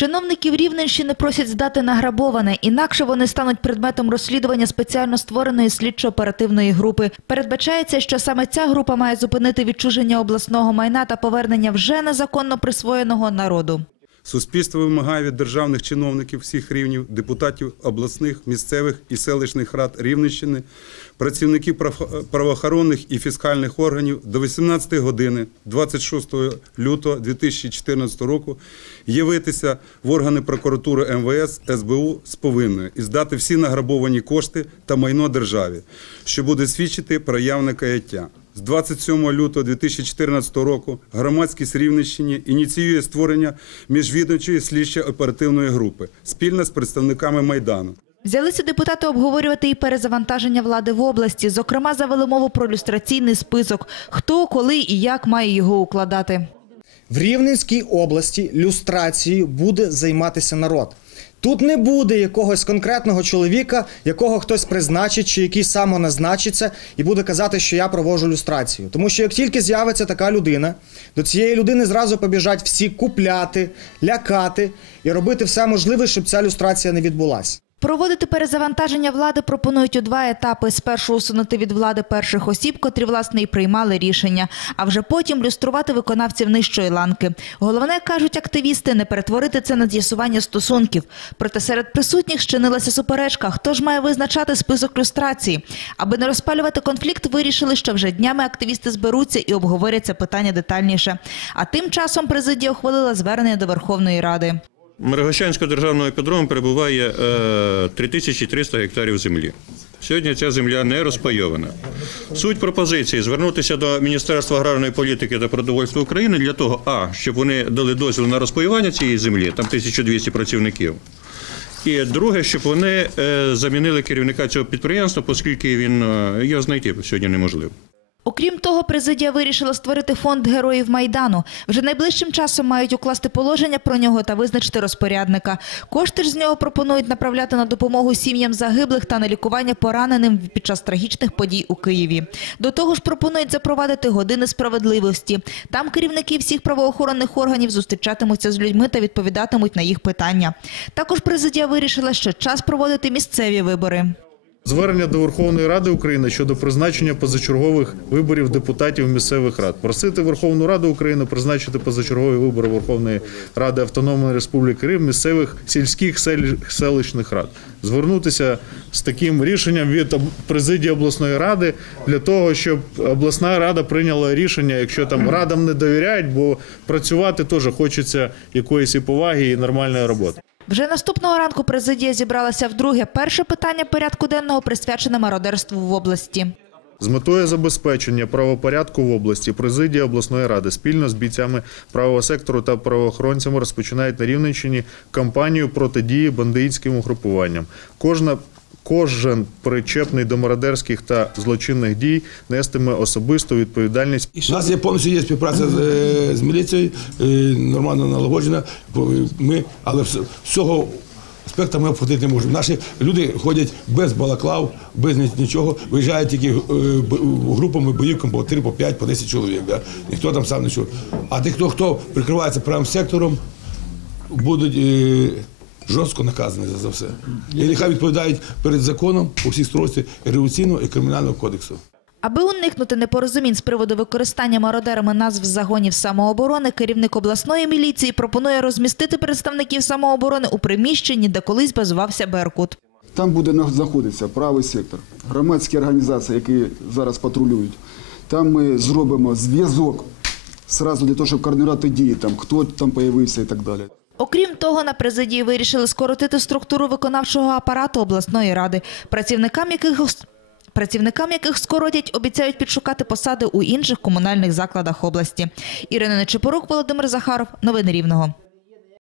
Чиновників Рівненщини просять здати награбоване, інакше вони стануть предметом розслідування спеціально створеної слідчо-оперативної групи. Передбачається, що саме ця група має зупинити відчуження обласного майна та повернення вже незаконно присвоєного народу. Суспільство вимагає від державних чиновників всіх рівнів, депутатів обласних, місцевих і селищних рад Рівненщини, працівників прав- правоохоронних і фіскальних органів до 18 години 26 лютого 2014 року явитися в органи прокуратури МВС, СБУ з повинною і здати всі награбовані кошти та майно державі, що буде свідчити про явне каяття. З 27 лютого 2014 року громадськість Рівненщині ініціює створення міжвідомчої слідчо-оперативної групи спільно з представниками Майдану. Взялися депутати обговорювати і перезавантаження влади в області. Зокрема, завели мову про люстраційний список. Хто, коли і як має його укладати. В Рівненській області люстрацією буде займатися народ. Тут не буде якогось конкретного чоловіка, якого хтось призначить чи який самоназначиться і буде казати, що я провожу люстрацію. Тому що як тільки з'явиться така людина, до цієї людини зразу побіжать всі купляти, лякати і робити все можливе, щоб ця люстрація не відбулася. Проводити перезавантаження влади пропонують у два етапи. Спершу усунути від влади перших осіб, котрі власне і приймали рішення, а вже потім люструвати виконавців нижчої ланки. Головне, кажуть активісти, не перетворити це на з'ясування стосунків. Проте серед присутніх щинилася суперечка. Хто ж має визначати список люстрації? Аби не розпалювати конфлікт, вирішили, що вже днями активісти зберуться і обговорять це питання детальніше. А тим часом президія ухвалила звернення до Верховної Ради. Мирогощанського державного іпподрому перебуває е, 3300 гектарів землі. Сьогодні ця земля не розпайована. Суть пропозиції звернутися до Міністерства аграрної політики та продовольства України для того, а щоб вони дали дозвіл на розпаювання цієї землі, там 1200 працівників. І друге, щоб вони е, замінили керівника цього підприємства, оскільки він е, його знайти сьогодні неможливо. Окрім того, президія вирішила створити фонд героїв майдану. Вже найближчим часом мають укласти положення про нього та визначити розпорядника. Кошти ж з нього пропонують направляти на допомогу сім'ям загиблих та на лікування пораненим під час трагічних подій у Києві. До того ж, пропонують запровадити години справедливості. Там керівники всіх правоохоронних органів зустрічатимуться з людьми та відповідатимуть на їх питання. Також президія вирішила, що час проводити місцеві вибори. Звернення до Верховної Ради України щодо призначення позачергових виборів депутатів місцевих рад. Просити Верховну Раду України призначити позачергові вибори Верховної Ради Автономної Республіки Крим місцевих сільських селищних рад. Звернутися з таким рішенням від президії обласної ради для того, щоб обласна рада прийняла рішення, якщо там радам не довіряють, бо працювати теж хочеться якоїсь і поваги і нормальної роботи. Вже наступного ранку президія зібралася вдруге. Перше питання порядку денного присвячене мародерству в області. З метою забезпечення правопорядку в області президія обласної ради спільно з бійцями правого сектору та правоохоронцями розпочинають на Рівненщині кампанію протидії бандитським угрупуванням. Кожна Кожен причепний до мародерських та злочинних дій нестиме особисту відповідальність У нас є повністю є співпраця з, е, з міліцією, е, нормально налагоджена. Ми, але всього аспекта ми обходити не можемо. Наші люди ходять без балаклав, без нічого, виїжджають тільки е, групами боївками по 3, по 5, по 10 чоловік. Да? Ніхто там сам не нічого. А ті, хто, хто прикривається правим сектором, будуть жорстко наказані за, все. І нехай відповідають перед законом у всіх стройстві революційного і кримінального кодексу. Аби уникнути непорозумінь з приводу використання мародерами назв загонів самооборони, керівник обласної міліції пропонує розмістити представників самооборони у приміщенні, де колись базувався Беркут. Там буде на- знаходитися правий сектор, громадські організації, які зараз патрулюють. Там ми зробимо зв'язок зразу для того, щоб координувати дії, там, хто там з'явився і так далі. Окрім того, на президії вирішили скоротити структуру виконавчого апарату обласної ради, працівникам яких Працівникам, яких скоротять, обіцяють підшукати посади у інших комунальних закладах області. Ірина Нечепорук, Володимир Захаров. Новини Рівного.